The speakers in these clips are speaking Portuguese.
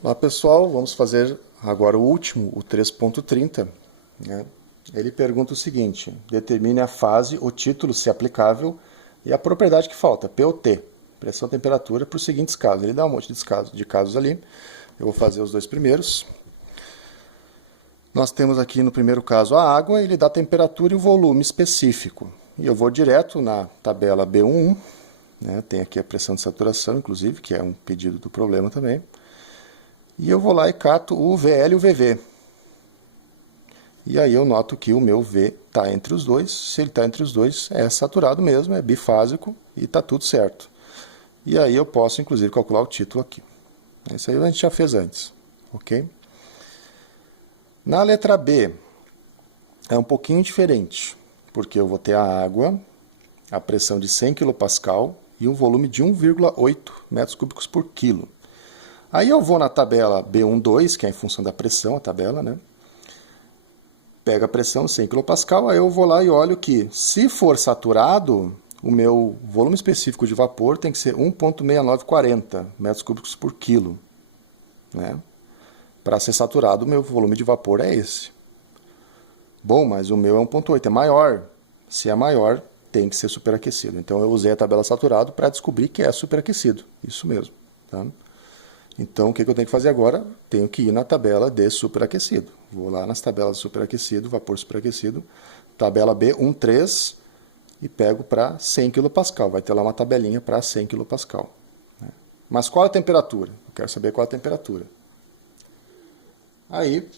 Olá pessoal, vamos fazer agora o último, o 3.30. Né? Ele pergunta o seguinte: determine a fase, o título, se aplicável, e a propriedade que falta, P ou T, pressão e temperatura, para os seguintes casos. Ele dá um monte de casos ali, eu vou fazer os dois primeiros. Nós temos aqui no primeiro caso a água, ele dá a temperatura e o volume específico. E eu vou direto na tabela B11, né? Tem aqui a pressão de saturação, inclusive, que é um pedido do problema também. E eu vou lá e cato o VL e o VV. E aí eu noto que o meu V está entre os dois. Se ele está entre os dois, é saturado mesmo, é bifásico e está tudo certo. E aí eu posso, inclusive, calcular o título aqui. Isso aí a gente já fez antes, ok? Na letra B, é um pouquinho diferente, porque eu vou ter a água, a pressão de 100 kPa e um volume de 1,8 metros cúbicos por quilo. Aí eu vou na tabela B12, que é em função da pressão, a tabela, né? Pega a pressão, 100 kPa, aí eu vou lá e olho que, se for saturado, o meu volume específico de vapor tem que ser 1,6940 metros cúbicos por quilo. Né? Para ser saturado, o meu volume de vapor é esse. Bom, mas o meu é 1,8, é maior. Se é maior, tem que ser superaquecido. Então eu usei a tabela saturado para descobrir que é superaquecido. Isso mesmo. Tá? Então, o que eu tenho que fazer agora? Tenho que ir na tabela de superaquecido. Vou lá nas tabelas de superaquecido, vapor superaquecido, tabela B13 e pego para 100 kPa. Vai ter lá uma tabelinha para 100 kPa. Mas qual é a temperatura? Eu quero saber qual é a temperatura. Aí,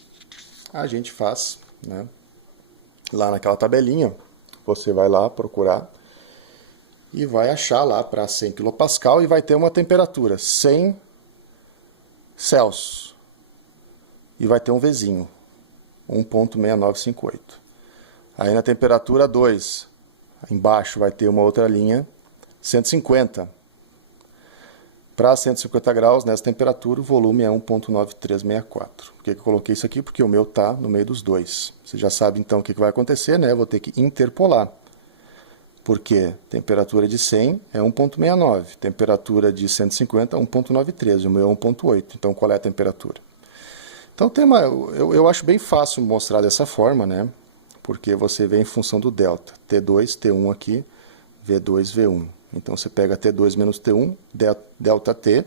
a gente faz, né? Lá naquela tabelinha, você vai lá procurar e vai achar lá para 100 kPa e vai ter uma temperatura 100 Celsius. E vai ter um Vzinho, 1,6958. Aí na temperatura 2, embaixo vai ter uma outra linha, 150. Para 150 graus, nessa temperatura, o volume é 1,9364. Por que eu coloquei isso aqui? Porque o meu está no meio dos dois. Você já sabe então o que vai acontecer, né? Eu vou ter que interpolar. Porque temperatura de 100 é 1,69, temperatura de 150 é 1,93, o meu é 1,8. Então, qual é a temperatura? Então, eu acho bem fácil mostrar dessa forma, né? Porque você vê em função do delta. T2, T1 aqui, V2, V1. Então, você pega T2 menos T1, delta T,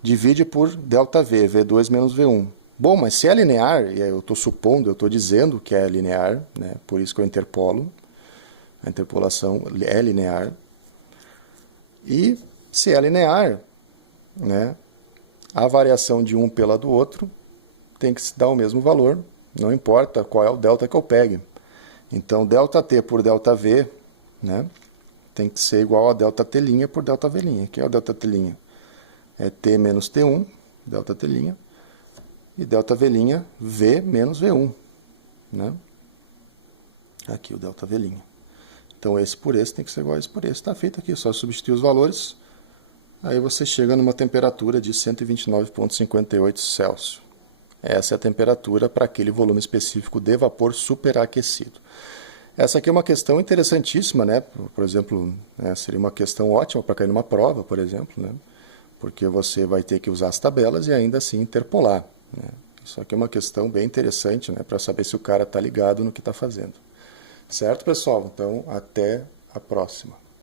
divide por delta V, V2 menos V1. Bom, mas se é linear, e eu estou supondo, eu estou dizendo que é linear, né? Por isso que eu interpolo. A interpolação é linear. E se é linear, né, a variação de um pela do outro tem que dar o mesmo valor, não importa qual é o delta que eu pegue. Então, ΔT por ΔV, né, tem que ser igual a ΔT' por ΔV'. O que é o ΔT'? É T menos T1, ΔT', e ΔV', V menos V1. Né? Aqui o ΔV'. Então, esse por esse tem que ser igual a esse por esse. Está feito aqui, só substituir os valores. Aí você chega numa temperatura de 129,58 Celsius. Essa é a temperatura para aquele volume específico de vapor superaquecido. Essa aqui é uma questão interessantíssima, né? Por exemplo, né, seria uma questão ótima para cair numa prova, por exemplo, né? Porque você vai ter que usar as tabelas e ainda assim interpolar. Né? Isso aqui é uma questão bem interessante, né? Para saber se o cara está ligado no que está fazendo. Certo, pessoal? Então, até a próxima.